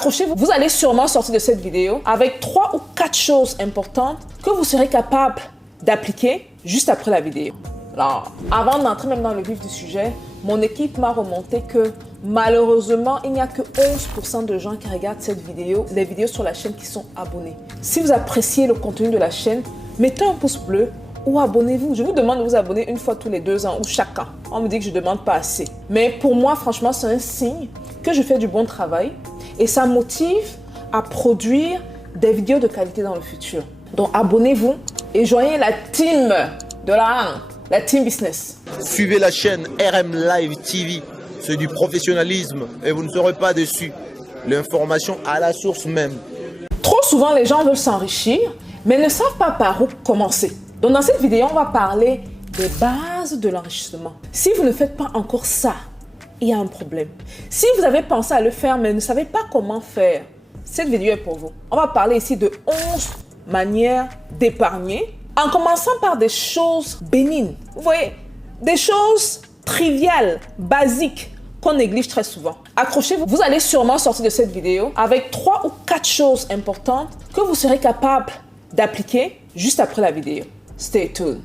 Accrochez-vous, vous allez sûrement sortir de cette vidéo avec 3 ou 4 choses importantes que vous serez capable d'appliquer juste après la vidéo. Alors, avant d'entrer même dans le vif du sujet, mon équipe m'a remonté que malheureusement, il n'y a que 11% de gens qui regardent cette vidéo, les vidéos sur la chaîne qui sont abonnés. Si vous appréciez le contenu de la chaîne, mettez un pouce bleu ou abonnez-vous. Je vous demande de vous abonner une fois tous les 2 ans ou chaque an. On me dit que je ne demande pas assez. Mais pour moi, franchement, c'est un signe que je fais du bon travail et ça motive à produire des vidéos de qualité dans le futur. Donc, abonnez-vous et joignez la team de la team business. Suivez la chaîne RM Live TV. C'est du professionnalisme et vous ne serez pas déçus. L'information à la source même. Trop souvent, les gens veulent s'enrichir, mais ne savent pas par où commencer. Donc, dans cette vidéo, on va parler des bases de l'enrichissement. Si vous ne faites pas encore ça, il y a un problème. Si vous avez pensé à le faire, mais ne savez pas comment faire, cette vidéo est pour vous. On va parler ici de 11 manières d'épargner, en commençant par des choses bénignes. Vous voyez, des choses triviales, basiques, qu'on néglige très souvent. Accrochez-vous, vous allez sûrement sortir de cette vidéo avec 3 ou 4 choses importantes que vous serez capable d'appliquer juste après la vidéo. Stay tuned.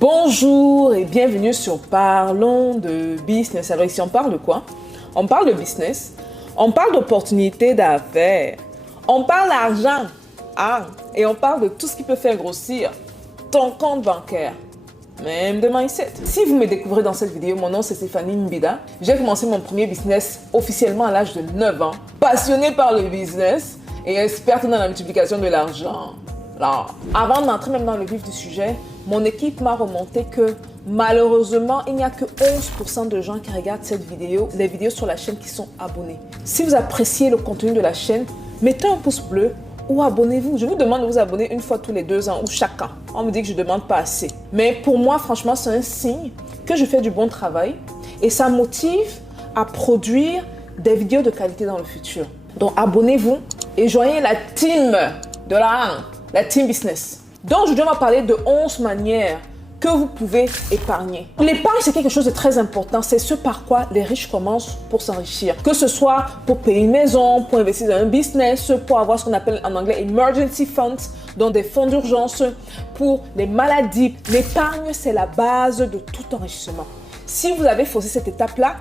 Bonjour et bienvenue sur Parlons de business. Alors ici, on parle de quoi? On parle de business, on parle d'opportunités d'affaires, on parle d'argent, et on parle de tout ce qui peut faire grossir ton compte bancaire, même de mindset. Si vous me découvrez dans cette vidéo, mon nom c'est Stéphanie Mbida. J'ai commencé mon premier business officiellement à l'âge de 9 ans, passionnée par le business et experte dans la multiplication de l'argent. Alors, avant d'entrer même dans le vif du sujet, mon équipe m'a remonté que malheureusement, il n'y a que 11% de gens qui regardent cette vidéo, les vidéos sur la chaîne qui sont abonnés. Si vous appréciez le contenu de la chaîne, mettez un pouce bleu ou abonnez-vous. Je vous demande de vous abonner une fois tous les 2 ans ou chaque an. On me dit que je ne demande pas assez. Mais pour moi, franchement, c'est un signe que je fais du bon travail et ça motive à produire des vidéos de qualité dans le futur. Donc, abonnez-vous et joignez la team de la team business. Donc, aujourd'hui, on va parler de 11 manières que vous pouvez épargner. L'épargne, c'est quelque chose de très important. C'est ce par quoi les riches commencent pour s'enrichir. Que ce soit pour payer une maison, pour investir dans un business, pour avoir ce qu'on appelle en anglais emergency funds, donc des fonds d'urgence, pour les maladies. L'épargne, c'est la base de tout enrichissement. Si vous avez faussé cette étape-là,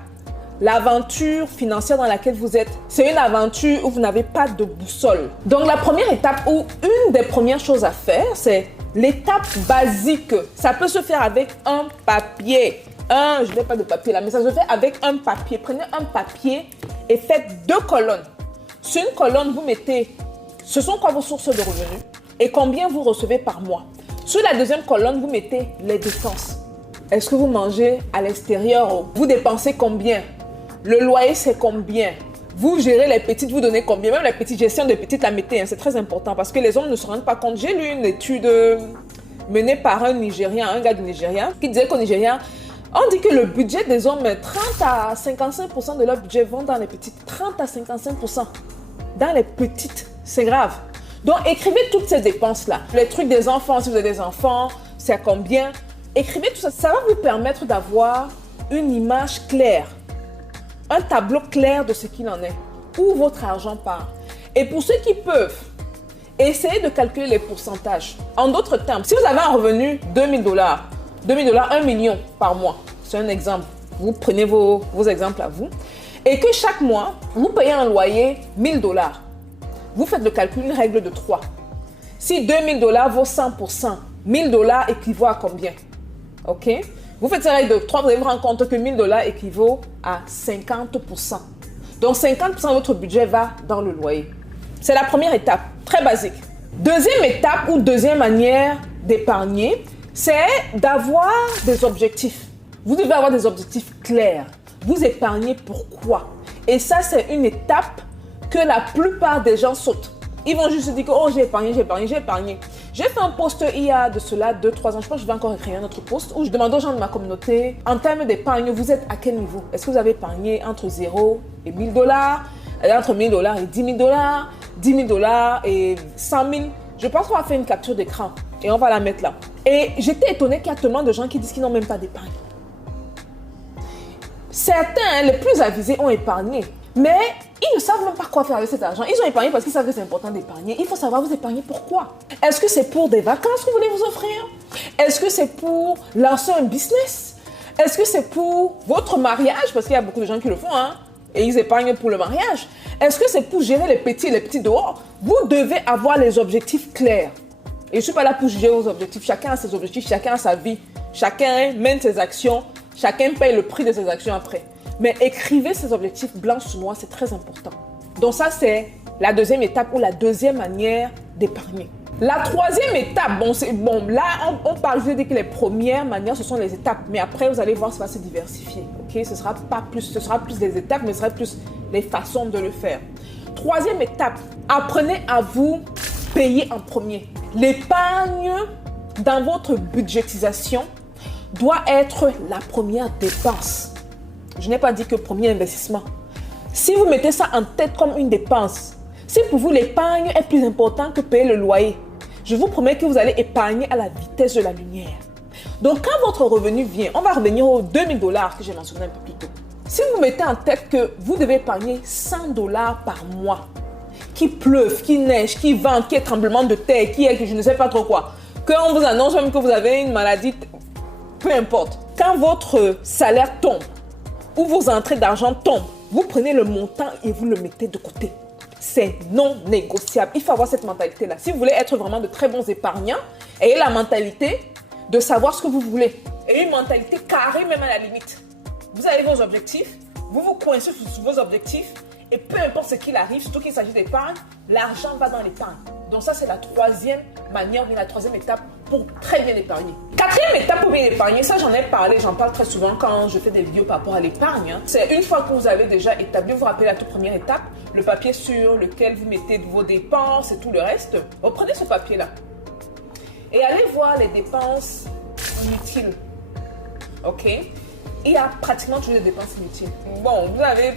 l'aventure financière dans laquelle vous êtes, c'est une aventure où vous n'avez pas de boussole. Donc, la première étape ou une des premières choses à faire, c'est l'étape basique. Ça peut se faire avec un papier. Je n'ai pas de papier là, mais ça se fait avec un papier. Prenez un papier et faites 2 colonnes. Sur une colonne, vous mettez ce sont quoi vos sources de revenus et combien vous recevez par mois. Sur la deuxième colonne, vous mettez les dépenses. Est-ce que vous mangez à l'extérieur? Vous dépensez combien? Le loyer, c'est combien? Vous gérez les petites, vous donnez combien? Même les petites gestions de petites, la mettez, c'est très important parce que les hommes ne se rendent pas compte. J'ai lu une étude menée par un Nigérien, un gars du Nigeria, qui disait qu'au Nigeria, on dit que le budget des hommes, 30 à 55% de leur budget vont dans les petites. 30 à 55% dans les petites, c'est grave. Donc, écrivez toutes ces dépenses-là. Les trucs des enfants, si vous avez des enfants, c'est à combien? Écrivez tout ça. Ça va vous permettre d'avoir une image claire. Un tableau clair de ce qu'il en est, où votre argent part. Et pour ceux qui peuvent, essayez de calculer les pourcentages. En d'autres termes, si vous avez un revenu $2000, 1 million par mois, c'est un exemple. Vous prenez vos exemples à vous. Et que chaque mois, vous payez un loyer $1000. Vous faites le calcul, une règle de 3. Si $2000 vaut 100%, $1000 équivaut à combien? Ok? Vous faites cette règle de 3, vous allez vous rendre compte que $1000 équivaut à 50%. Donc, 50% de votre budget va dans le loyer. C'est la première étape, très basique. Deuxième étape ou deuxième manière d'épargner, c'est d'avoir des objectifs. Vous devez avoir des objectifs clairs. Vous épargnez pourquoi? Et ça, c'est une étape que la plupart des gens sautent. Ils vont juste se dire que oh, j'ai épargné, j'ai épargné, j'ai épargné. J'ai fait un post il y a de cela 2-3 ans. Je pense que je vais encore écrire un autre post où je demande aux gens de ma communauté, en termes d'épargne, vous êtes à quel niveau? Est-ce que vous avez épargné entre 0 et $1000, entre $1000 et $10 000, $10 000 et 100 000? Je pense qu'on va faire une capture d'écran et on va la mettre là. Et j'étais étonnée qu'il y a tellement de gens qui disent qu'ils n'ont même pas d'épargne. Certains, les plus avisés, ont épargné. Mais ils ne savent même pas quoi faire avec cet argent. Ils ont épargné parce qu'ils savent que c'est important d'épargner. Il faut savoir vous épargner pourquoi. Est-ce que c'est pour des vacances que vous voulez vous offrir? Est-ce que c'est pour lancer un business? Est-ce que c'est pour votre mariage? Parce qu'il y a beaucoup de gens qui le font, hein? Et ils épargnent pour le mariage. Est-ce que c'est pour gérer les petits dehors? Vous devez avoir les objectifs clairs. Et je ne suis pas là pour juger vos objectifs. Chacun a ses objectifs, chacun a sa vie. Chacun mène ses actions. Chacun paye le prix de ses actions après. Mais écrivez ces objectifs blanc sur noir, c'est très important. Donc ça, c'est la deuxième étape ou la deuxième manière d'épargner. La troisième étape, là, on parle, je vous ai dit que les premières manières, ce sont les étapes. Mais après, vous allez voir, ça va se diversifier. Ok, ce sera plus des étapes, mais ce sera plus les façons de le faire. Troisième étape, apprenez à vous payer en premier. L'épargne dans votre budgétisation doit être la première dépense. Je n'ai pas dit que premier investissement. Si vous mettez ça en tête comme une dépense, si pour vous l'épargne est plus important que payer le loyer, je vous promets que vous allez épargner à la vitesse de la lumière. Donc quand votre revenu vient, on va revenir aux 2000 $ que j'ai mentionné un peu plus tôt. Si vous mettez en tête que vous devez épargner 100 $ par mois, qu'il pleuve, qu'il neige, qu'il vente, qu'il y ait tremblement de terre, qu'il y ait je ne sais pas trop quoi, qu'on vous annonce même que vous avez une maladie, peu importe. Quand votre salaire tombe, ou vos entrées d'argent tombent, vous prenez le montant et vous le mettez de côté. C'est non négociable. Il faut avoir cette mentalité-là. Si vous voulez être vraiment de très bons épargnants, ayez la mentalité de savoir ce que vous voulez. Et une mentalité carrée même à la limite. Vous avez vos objectifs, vous vous coincez sur vos objectifs et peu importe ce qu'il arrive, surtout qu'il s'agit d'épargne, l'argent va dans l'épargne. Donc ça, c'est la troisième manière, la troisième étape pour très bien épargner. Quatrième étape pour bien épargner, ça j'en ai parlé, j'en parle très souvent quand je fais des vidéos par rapport à l'épargne. C'est une fois que vous avez déjà établi, vous vous rappelez la toute première étape, le papier sur lequel vous mettez vos dépenses et tout le reste. Reprenez ce papier-là et allez voir les dépenses inutiles. Ok? Il y a pratiquement toujours des dépenses inutiles. Bon, vous avez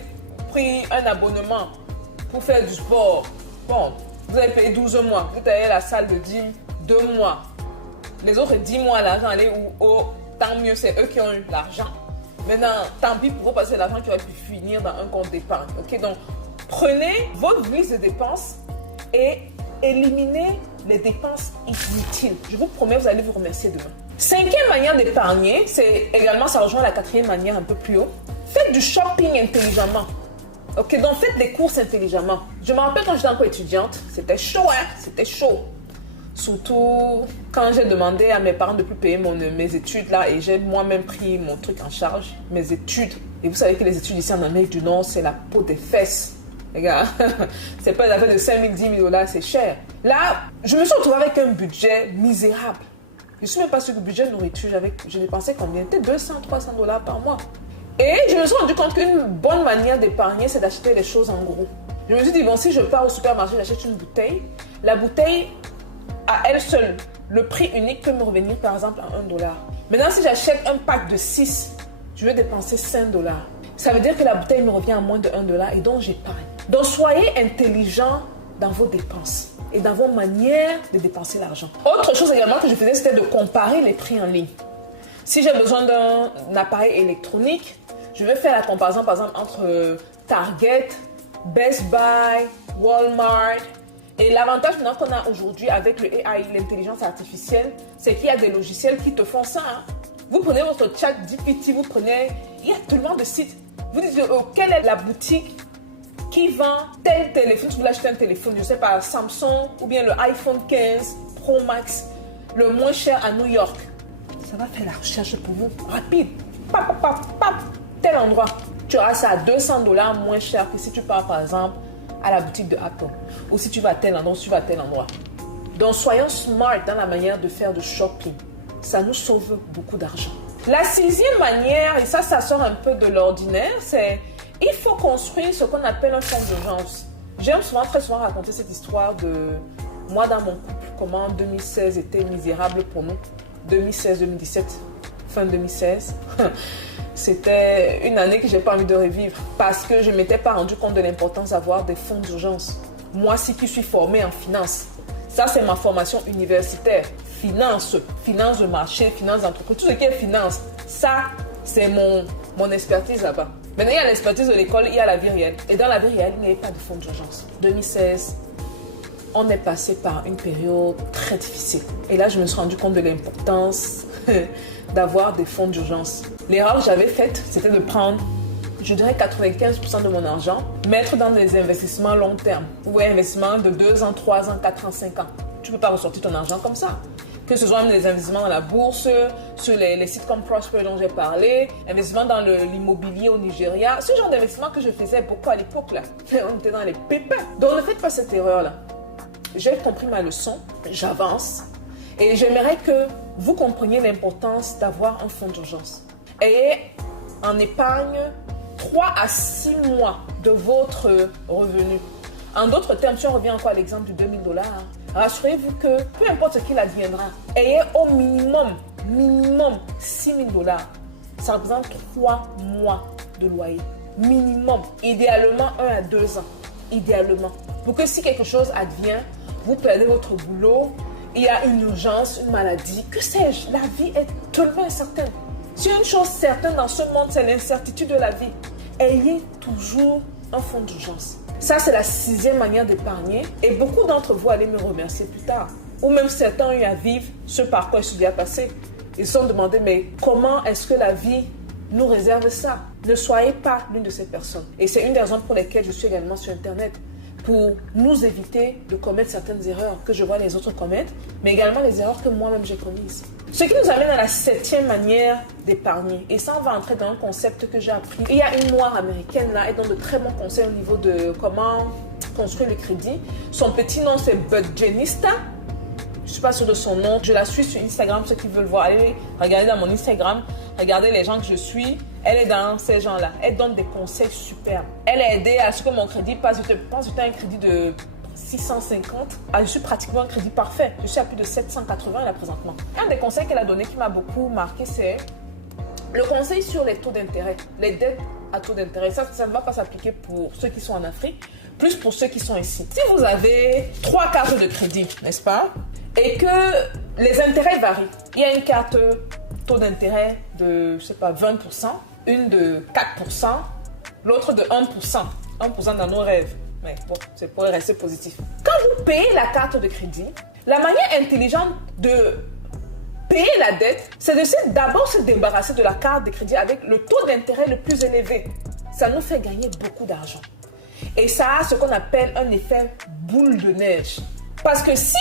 pris un abonnement pour faire du sport. Bon, vous avez payé 12 mois. Vous avez la salle de gym 2 mois. Les autres 10 mois, l'argent allait où tant mieux, c'est eux qui ont eu l'argent. Maintenant, tant pis pour vous parce que c'est l'argent qui aurait pu finir dans un compte d'épargne. Ok, donc prenez votre liste de dépenses et éliminez les dépenses inutiles. Je vous promets, vous allez vous remercier demain. Cinquième manière d'épargner, c'est également, ça rejoint la quatrième manière un peu plus haut. Faites du shopping intelligemment. Ok, donc faites des courses intelligemment. Je me rappelle quand j'étais encore étudiante, c'était chaud, hein, c'était chaud. Surtout quand j'ai demandé à mes parents de ne plus payer mes études là et j'ai moi-même pris mon truc en charge, mes études. Et vous savez que les études ici en Amérique du Nord, c'est la peau des fesses. Les gars, c'est pas une affaire de 5 000, 10 000 $, c'est cher. Là, je me suis retrouvée avec un budget misérable. Je ne suis même pas sûre que le budget nourriture, je dépensais combien? C'était 200, 300 $ par mois. Et je me suis rendu compte qu'une bonne manière d'épargner, c'est d'acheter les choses en gros. Je me suis dit, bon, si je pars au supermarché, j'achète une bouteille. La bouteille, à elle seule, le prix unique peut me revenir par exemple à 1 $. Maintenant, si j'achète un pack de 6, je vais dépenser 5 $. Ça veut dire que la bouteille me revient à moins de 1 $ et donc j'épargne. Donc, soyez intelligent dans vos dépenses et dans vos manières de dépenser l'argent. Autre chose également que je faisais, c'était de comparer les prix en ligne. Si j'ai besoin d'un appareil électronique, je vais faire la comparaison par exemple entre Target, Best Buy, Walmart. Et l'avantage maintenant qu'on a aujourd'hui avec le AI, l'intelligence artificielle, c'est qu'il y a des logiciels qui te font ça. Hein. Vous prenez votre chat GPT, il y a tellement de sites. Vous dites, quelle est la boutique qui vend tel téléphone? Si vous voulez acheter un téléphone, je ne sais pas, Samsung ou bien le iPhone 15 Pro Max, le moins cher à New York. Ça va faire la recherche pour vous, rapide. Pap, pap, pap, tel endroit. Tu auras ça à 200 $ moins cher que si tu pars par exemple à la boutique de Apple. Ou si tu vas à tel endroit, tu vas à tel endroit. Donc soyons smart dans la manière de faire du shopping. Ça nous sauve beaucoup d'argent. La sixième manière, et ça sort un peu de l'ordinaire, c'est il faut construire ce qu'on appelle un fonds d'urgence. J'aime très souvent raconter cette histoire de moi dans mon couple, comment 2016 était misérable pour nous. 2016-2017, fin 2016. C'était une année que je n'ai pas envie de revivre parce que je ne m'étais pas rendu compte de l'importance d'avoir des fonds d'urgence. Moi, qui suis formée en finance, ça c'est ma formation universitaire. Finance de marché, finance d'entreprise, tout ce qui est finance, ça c'est mon mon expertise là-bas. Maintenant, il y a l'expertise de l'école, il y a la vie réelle. Et dans la vie réelle, il n'y avait pas de fonds d'urgence. 2016, on est passé par une période très difficile. Et là, je me suis rendu compte de l'importance d'avoir des fonds d'urgence. L'erreur que j'avais faite, c'était de prendre, je dirais 95% de mon argent, mettre dans des investissements long terme. Ou investissements de 2 ans, 3 ans, 4 ans, 5 ans. Tu ne peux pas ressortir ton argent comme ça. Que ce soit des investissements dans la bourse, sur les sites comme Prosper dont j'ai parlé, investissements dans l'immobilier au Nigeria, ce genre d'investissement que je faisais beaucoup à l'époque là. On était dans les pépins. Donc ne faites pas cette erreur là. J'ai compris ma leçon, j'avance et j'aimerais que vous compreniez l'importance d'avoir un fonds d'urgence. Ayez en épargne 3 à 6 mois de votre revenu. En d'autres termes, si on revient encore à l'exemple du $2000, rassurez-vous que peu importe ce qu'il adviendra, ayez au minimum 6 000 $. Ça représente 3 mois de loyer. Minimum. Idéalement 1 à 2 ans. Idéalement. Pour que si quelque chose advient, vous perdez votre boulot, il y a une urgence, une maladie, que sais-je, la vie est tellement incertaine. Si une chose certaine dans ce monde, c'est l'incertitude de la vie. Ayez toujours un fonds d'urgence. Ça, c'est la 6e manière d'épargner. Et beaucoup d'entre vous allez me remercier plus tard. Ou même certains ont eu à vivre ce par quoi je suis déjà passé. Ils se sont demandé, mais comment est-ce que la vie nous réserve ça? Ne soyez pas l'une de ces personnes. Et c'est une des raisons pour lesquelles je suis également sur Internet. Pour nous éviter de commettre certaines erreurs que je vois les autres commettre, mais également les erreurs que moi-même j'ai commises. Ce qui nous amène à la 7e manière d'épargner. Et ça, on va entrer dans un concept que j'ai appris. Il y a une noire américaine là, elle donne de très bons conseils au niveau de comment construire le crédit. Son petit nom, c'est Budgetnista. Je ne suis pas sûre de son nom. Je la suis sur Instagram, ceux qui veulent voir. Allez regarder dans mon Instagram. Regardez les gens que je suis. Elle est dans ces gens-là. Elle donne des conseils superbes. Elle a aidé à ce que mon crédit passe. Je pense que j'étais un crédit de 650. Je suis pratiquement un crédit parfait. Je suis à plus de 780 là présentement. Un des conseils qu'elle a donné qui m'a beaucoup marqué, c'est le conseil sur les taux d'intérêt. Les dettes à taux d'intérêt. Ça ne va pas s'appliquer pour ceux qui sont en Afrique, plus pour ceux qui sont ici. Si vous avez 3 cartes de crédit, n'est-ce pas? Et que les intérêts varient. Il y a une carte taux d'intérêt de, je sais pas, 20%, une de 4%, l'autre de 1%. 1% dans nos rêves. Mais bon, c'est pour rester positif. Quand vous payez la carte de crédit, la manière intelligente de payer la dette, c'est d'abord se débarrasser de la carte de crédit avec le taux d'intérêt le plus élevé. Ça nous fait gagner beaucoup d'argent. Et ça a ce qu'on appelle un effet boule de neige. Parce que si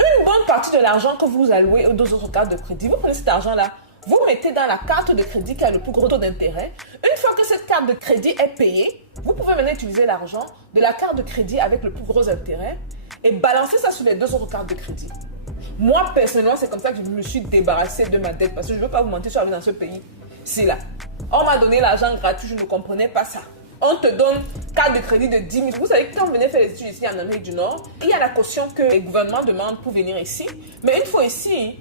une bonne partie de l'argent que vous allouez aux 2 autres cartes de crédit, vous prenez cet argent-là, vous mettez dans la carte de crédit qui a le plus gros taux d'intérêt. Une fois que cette carte de crédit est payée, vous pouvez maintenant utiliser l'argent de la carte de crédit avec le plus gros intérêt et balancer ça sur les 2 autres cartes de crédit. Moi, personnellement, c'est comme ça que je me suis débarrassée de ma dette parce que je ne veux pas vous mentir, je suis arrivée dans ce pays. C'est là. On m'a donné l'argent gratuit, je ne comprenais pas ça. On te donne carte de crédit de 10 000. Vous savez que quand vous venez faire les études ici en Amérique du Nord, il y a la caution que les gouvernements demandent pour venir ici. Mais une fois ici,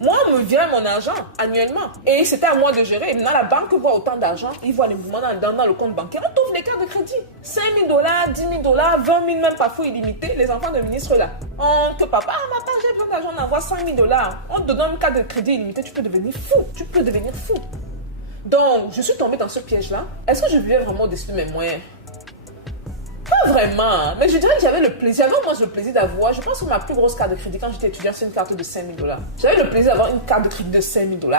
moi, on me vient mon argent annuellement. Et c'était à moi de gérer. Maintenant, la banque voit autant d'argent. Ils voient les mouvements dans le compte bancaire. On t'ouvre les cartes de crédit. 5 000 $, 10 000 $, 20 000 même parfois illimité. Les enfants de ministres là. Que papa, maman, j'ai besoin d'argent, on envoie 5 000 $. On te donne une carte de crédit illimitée. Tu peux devenir fou. Tu peux devenir fou. Donc, je suis tombée dans ce piège-là. Est-ce que je vivais vraiment au-dessus de mes moyens? Pas vraiment, mais je dirais que j'avais le plaisir. J'avais au moins le plaisir d'avoir, je pense que ma plus grosse carte de crédit quand j'étais étudiante, c'est une carte de 5 000 $. J'avais le plaisir d'avoir une carte de crédit de 5 000 $.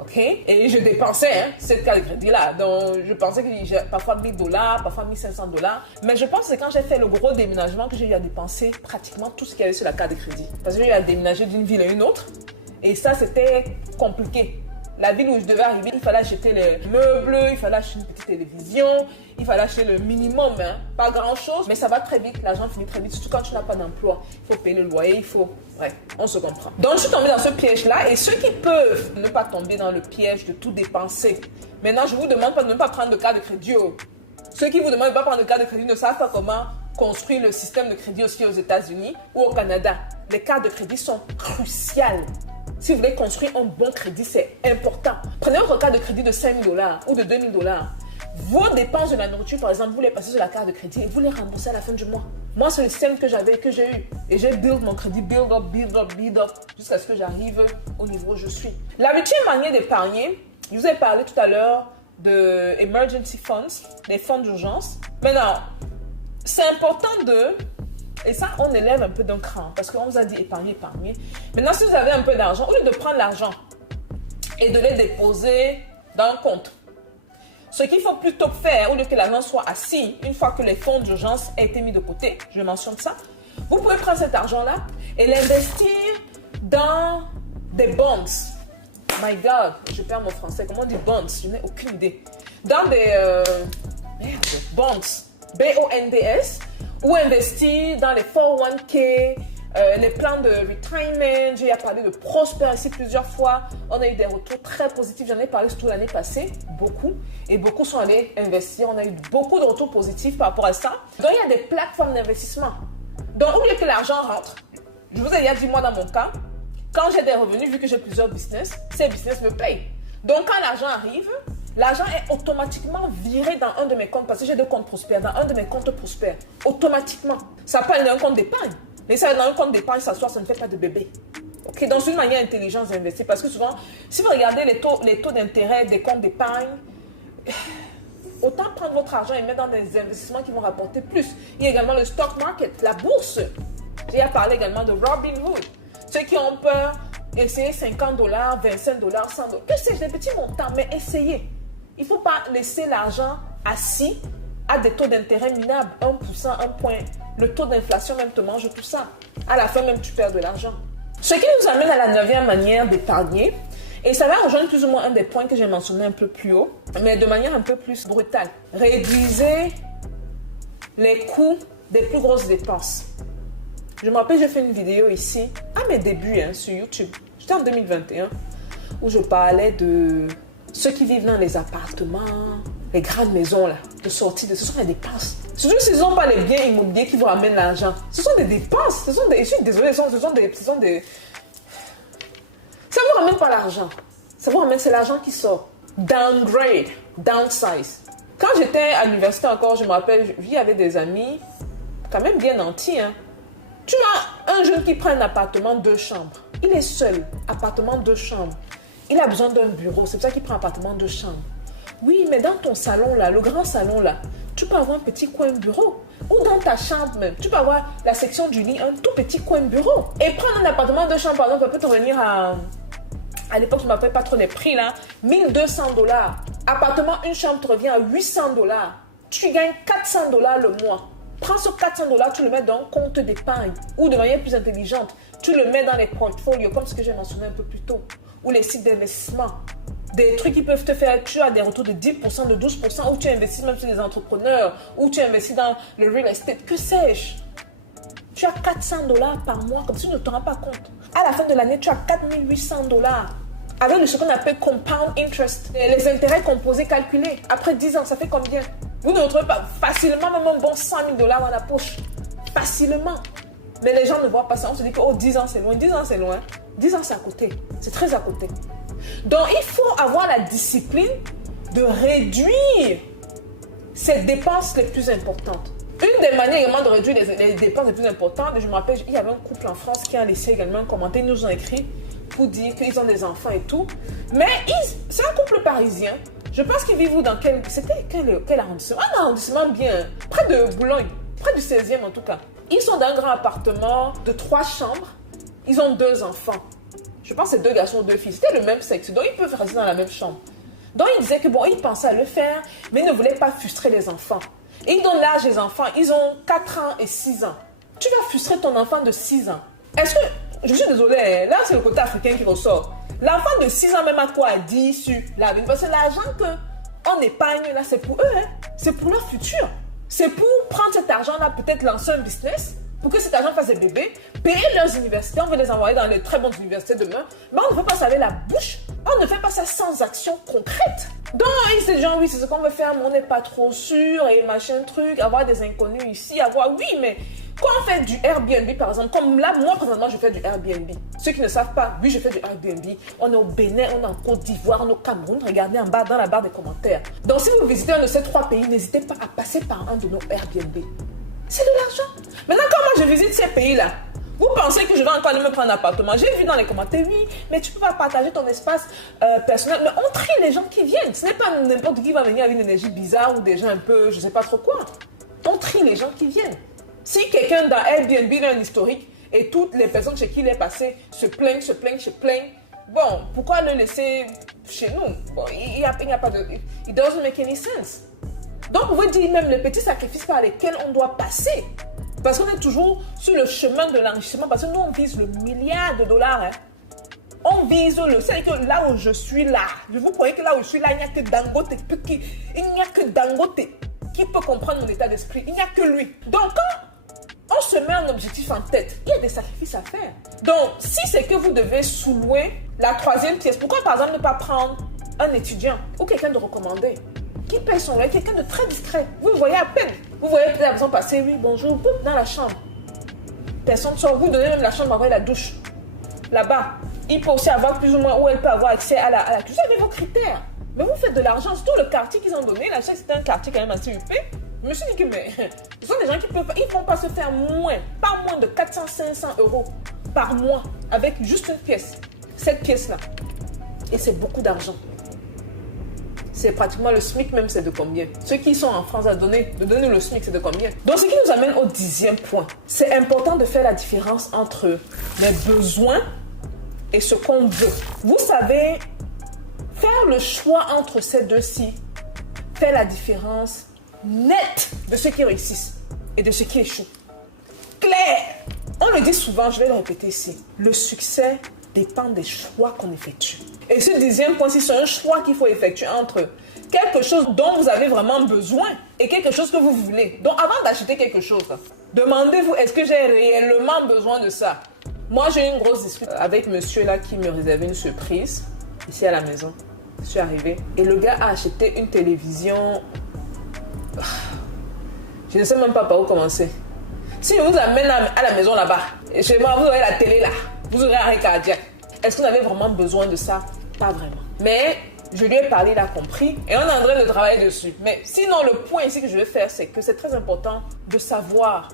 Ok? Et je dépensais cette carte de crédit-là. Donc, je pensais que j'ai parfois 1 000 $, parfois 1 500 $. Mais je pense que quand j'ai fait le gros déménagement, que j'ai eu à dépenser pratiquement tout ce qu'il y avait sur la carte de crédit. Parce que j'ai eu à déménager d'une ville à une autre. Et ça, c'était compliqué. La ville où je devais arriver, il fallait acheter les meubles, il fallait acheter une petite télévision, il fallait acheter le minimum, hein. Pas grand-chose, mais ça va très vite, l'argent finit très vite, surtout quand tu n'as pas d'emploi. Il faut payer le loyer, il faut... Bref, on se comprend. Donc, je suis tombée dans ce piège-là, et ceux qui peuvent ne pas tomber dans le piège de tout dépenser, maintenant, je vous demande de ne pas prendre de carte de crédit. Ceux qui vous demandent de ne pas prendre de carte de crédit ne savent pas comment construire le système de crédit aussi aux États-Unis ou au Canada. Les cartes de crédit sont cruciales. Si vous voulez construire un bon crédit, c'est important. Prenez votre carte de crédit de 5 000 $ ou de 2 000 $. Vos dépenses de la nourriture, par exemple, vous les passez sur la carte de crédit et vous les remboursez à la fin du mois. Moi, c'est le système que j'avais et que j'ai eu. Et j'ai build mon crédit, build up, jusqu'à ce que j'arrive au niveau où je suis. La 8e manière d'épargner, je vous ai parlé tout à l'heure de emergency funds, les fonds d'urgence. Maintenant, c'est important et ça, on élève un peu d'un cran, parce qu'on vous a dit épargner. Maintenant, si vous avez un peu d'argent, au lieu de prendre l'argent et de les déposer dans un compte, ce qu'il faut plutôt faire, au lieu que l'argent soit assis, une fois que les fonds d'urgence aient été mis de côté, je mentionne ça, vous pouvez prendre cet argent-là et l'investir dans des bonds. My God, je perds mon français. Comment on dit bonds? Je n'ai aucune idée. Dans des bonds, B-O-N-D-S, ou investir dans les 401k, les plans de retirement. J'ai parlé de Prosper ici plusieurs fois. On a eu des retours très positifs. J'en ai parlé surtout l'année passée, beaucoup. Et beaucoup sont allés investir. On a eu beaucoup de retours positifs par rapport à ça. Donc, il y a des plateformes d'investissement. Donc, au lieu que l'argent rentre, je vous ai déjà dit, moi, dans mon cas, quand j'ai des revenus, vu que j'ai plusieurs business, ces business me payent. Donc, quand l'argent arrive, l'argent est automatiquement viré dans un de mes comptes, parce que j'ai 2 comptes prospères, dans un de mes comptes prospères, automatiquement. Ça parle d'un compte d'épargne. Mais ça, dans un compte d'épargne, s'asseoir, ça ne fait pas de bébé. Ok, donc c'est une manière intelligente d'investir, parce que souvent, si vous regardez les taux d'intérêt des comptes d'épargne, autant prendre votre argent et mettre dans des investissements qui vont rapporter plus. Il y a également le stock market, la bourse. J'ai parlé également de Robinhood. Ceux qui ont peur, essayez $50, $25, $100. Que sais-je, des petits montants, mais essayez. Il ne faut pas laisser l'argent assis à des taux d'intérêt minables. 1%, 1 point. Le taux d'inflation même te mange tout ça. À la fin même, tu perds de l'argent. Ce qui nous amène à la 9e manière d'épargner. Et ça va rejoindre plus ou moins un des points que j'ai mentionné un peu plus haut, mais de manière un peu plus brutale. Réduisez les coûts des plus grosses dépenses. Je me rappelle, j'ai fait une vidéo ici, à mes débuts sur YouTube. J'étais en 2021, où je parlais de ceux qui vivent dans les appartements, les grandes maisons, là, de sortie, ce sont des dépenses. Surtout s'ils n'ont pas les biens immobiliers qui vous ramènent l'argent. Ce sont des dépenses. Je suis désolée, ce sont des... Ça ne vous ramène pas l'argent. Ça vous ramène, c'est l'argent qui sort. Downgrade, downsize. Quand j'étais à l'université encore, je me rappelle, il y avait des amis, quand même bien nantis, hein. Tu as un jeune qui prend un appartement 2 chambres. Il est seul, appartement 2 chambres. Il a besoin d'un bureau, c'est pour ça qu'il prend un appartement 2 chambres. Oui, mais dans ton salon là, le grand salon là, tu peux avoir un petit coin bureau. Ou dans ta chambre même, tu peux avoir la section du lit, un tout petit coin bureau. Et prendre un appartement 2 chambres, par exemple, ça peut te revenir à l'époque, je ne me rappelle pas trop les prix là, $1,200. Appartement, une chambre te revient à $800. Tu gagnes $400 le mois. Prends ce $400, tu le mets dans un compte d'épargne ou de manière plus intelligente, tu le mets dans les portfolios, comme ce que j'ai mentionné un peu plus tôt, ou les sites d'investissement. Des trucs qui peuvent te faire, tu as des retours de 10%, de 12%, ou tu investis même sur les entrepreneurs, ou tu investis dans le real estate, que sais-je. Tu as $400 par mois, comme si tu ne te rends pas compte. À la fin de l'année, tu as $4,800. Avec ce qu'on appelle compound interest, les intérêts composés calculés. Après 10 ans, ça fait combien? Vous ne retrouvez pas facilement même un bon $100,000 dans la poche. Facilement. Mais les gens ne voient pas ça. On se dit que 10 ans c'est loin. 10 ans c'est loin. 10 ans c'est à côté. C'est très à côté. Donc il faut avoir la discipline de réduire ces dépenses les plus importantes. Une des manières également de réduire les dépenses les plus importantes, je me rappelle, il y avait un couple en France qui a laissé également un commentaire. Ils nous ont écrit pour dire qu'ils ont des enfants et tout. Mais c'est un couple parisien. Je pense qu'ils vivent dans quel arrondissement? Un arrondissement bien, près de Boulogne, près du 16e en tout cas. Ils sont dans un grand appartement de 3 chambres. Ils ont 2 enfants. Je pense que c'est 2 garçons, 2 filles. C'était le même sexe, donc ils peuvent rester dans la même chambre. Donc ils disaient que bon, ils pensaient à le faire, mais ils ne voulaient pas frustrer les enfants. Et ils donnent l'âge des enfants, ils ont 4 ans et 6 ans. Tu vas frustrer ton enfant de 6 ans. Est-ce que, je suis désolée, là c'est le côté africain qui ressort. L'enfant de 6 ans même a quoi à dire sur la vie? Parce que l'argent qu'on épargne là, c'est pour eux, hein. C'est pour leur futur. C'est pour prendre cet argent-là, peut-être lancer un business, pour que cet argent fasse des bébés, payer leurs universités, on veut les envoyer dans les très bonnes universités demain, mais on ne veut pas ça avec la bouche, on ne fait pas ça sans action concrète. Donc, ils se disent, oui, c'est ce qu'on veut faire, mais on n'est pas trop sûr, et machin truc, avoir des inconnus ici, oui, mais quand on fait du Airbnb, par exemple, comme là, moi, présentement, je fais du Airbnb. Ceux qui ne savent pas, oui, je fais du Airbnb. On est au Bénin, on est en Côte d'Ivoire, on est au Cameroun. Regardez en bas, dans la barre des commentaires. Donc, si vous visitez un de ces 3 pays, n'hésitez pas à passer par un de nos Airbnb. C'est de l'argent. Maintenant, quand moi, je visite ces pays-là, Vous pensez que je vais encore aller me prendre un appartement? J'ai vu dans les commentaires, oui, mais tu peux pas partager ton espace personnel. Mais on trie les gens qui viennent. Ce n'est pas n'importe qui va venir avec une énergie bizarre ou des gens un peu, je sais pas trop quoi. On trie les gens qui viennent. Si quelqu'un dans Airbnb a un historique et toutes les personnes chez qui il est passé se plaignent, bon, pourquoi le laisser chez nous? Bon, il n'y a pas de... It doesn't make any sense. Donc, vous pouvez dire même les petits sacrifices par lesquels on doit passer. Parce qu'on est toujours sur le chemin de l'enrichissement. Parce que nous, on vise le milliard de dollars. Hein. On vise le... C'est que là où je suis là, vous croyez que là où je suis là, il n'y a que Dangote qui peut comprendre mon état d'esprit. Il n'y a que lui. Donc, quand on se met un objectif en tête, il y a des sacrifices à faire. Donc, si c'est que vous devez sous-louer la troisième pièce, pourquoi par exemple ne pas prendre un étudiant ou quelqu'un de recommandé qui paye son loyer, quelqu'un de très discret. Vous le voyez à peine. Vous voyez peut-être la personne passer, oui, bonjour, boum, dans la chambre. Personne ne sort. Vous donnez même la chambre, envoyez la douche. Là-bas. Il peut aussi avoir plus ou moins, où elle peut avoir accès à la cuisine. Vous avez vos critères. Mais vous faites de l'argent. Surtout le quartier qu'ils ont donné. Là, c'était un quartier quand même assez huppé. Je me suis dit que, mais, ce sont des gens qui peuvent, ils ne vont pas se faire pas moins de 400-500 euros par mois avec juste une pièce. Cette pièce-là. Et c'est beaucoup d'argent. C'est pratiquement le SMIC même, c'est de combien? Ceux qui sont en France à donner le SMIC, c'est de combien? Donc, ce qui nous amène au 10e point. C'est important de faire la différence entre les besoins et ce qu'on veut. Vous savez, faire le choix entre ces deux-ci fait la différence nette de ceux qui réussissent et de ceux qui échouent. Claire! On le dit souvent, je vais le répéter ici. Le succès dépend des choix qu'on effectue. Et ce 10e point, c'est un choix qu'il faut effectuer entre quelque chose dont vous avez vraiment besoin et quelque chose que vous voulez. Donc, avant d'acheter quelque chose, demandez-vous, est-ce que j'ai réellement besoin de ça? Moi, j'ai eu une grosse discussion avec monsieur là qui me réservait une surprise ici à la maison. Je suis arrivée et le gars a acheté une télévision. Je ne sais même pas par où commencer. Si je vous amène à la maison là-bas, et chez moi, vous aurez la télé là, vous aurez un arrêt cardiaque. Est-ce que vous avez vraiment besoin de ça? Pas vraiment. Mais je lui ai parlé, il a compris et on est en train de travailler dessus. Mais sinon, le point ici que je vais faire, c'est que c'est très important de savoir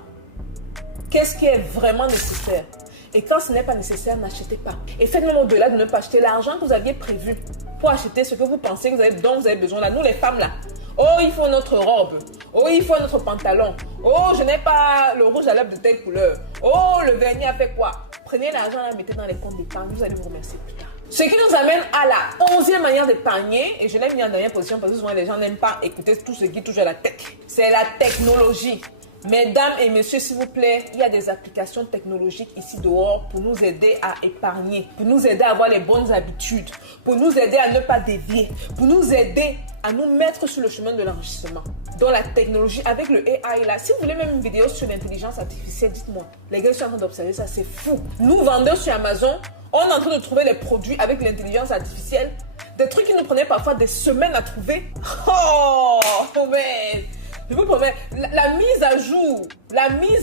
qu'est-ce qui est vraiment nécessaire. Et quand ce n'est pas nécessaire, n'achetez pas. Et faites même au-delà de ne pas acheter l'argent que vous aviez prévu pour acheter ce que vous pensez dont vous avez besoin là. Nous, les femmes là, oh, il faut notre robe. Oh, il faut notre pantalon. Oh, je n'ai pas le rouge à lèvres de telle couleur. Oh, le vernis a fait quoi? Prenez l'argent et mettez dans les comptes d'épargne. Vous allez vous remercier plus tard. Ce qui nous amène à la 11e manière d'épargner. Et je l'ai mis en dernière position parce que souvent les gens n'aiment pas écouter tout ce qui touche à la tech. C'est la technologie. Mesdames et messieurs, s'il vous plaît, il y a des applications technologiques ici dehors pour nous aider à épargner, pour nous aider à avoir les bonnes habitudes, pour nous aider à ne pas dévier, pour nous aider à nous mettre sur le chemin de l'enrichissement. Dans la technologie, avec le AI là, si vous voulez même une vidéo sur l'intelligence artificielle, dites-moi. Les gars sont en train d'observer ça, c'est fou. Nous, vendeurs sur Amazon, on est en train de trouver des produits avec l'intelligence artificielle, des trucs qui nous prenaient parfois des semaines à trouver. Oh, man! Je vous promets, la mise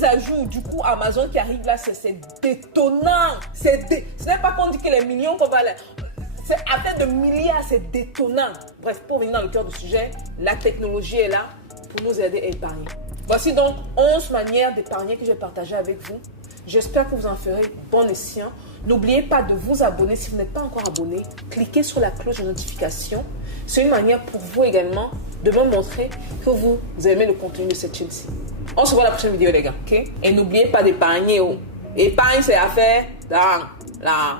à jour du coup Amazon qui arrive là, c'est détonnant. Ce n'est pas qu'on dit que les millions qu'on va... C'est à peine de milliards, c'est détonnant. Bref, pour venir dans le cœur du sujet, la technologie est là pour nous aider à épargner. Voici donc 11 manières d'épargner que je vais partager avec vous. J'espère que vous en ferez bon escient. N'oubliez pas de vous abonner si vous n'êtes pas encore abonné. Cliquez sur la cloche de notification. C'est une manière pour vous également de me montrer que vous aimez le contenu de cette chaîne-ci. On se voit à la prochaine vidéo, les gars. Okay? Et n'oubliez pas d'épargner. Oh. Épargne, c'est à faire dans la...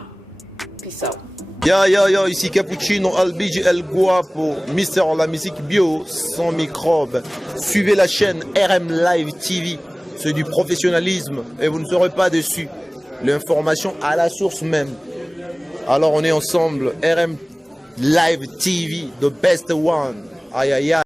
Peace out. Yo, ici Cappuccino, Albigi, El Guapo, Mister la musique bio, sans microbes. Suivez la chaîne RM Live TV. C'est du professionnalisme et vous ne serez pas déçus. L'information à la source même. Alors on est ensemble. RM Live TV, the best one. Aïe aïe aïe.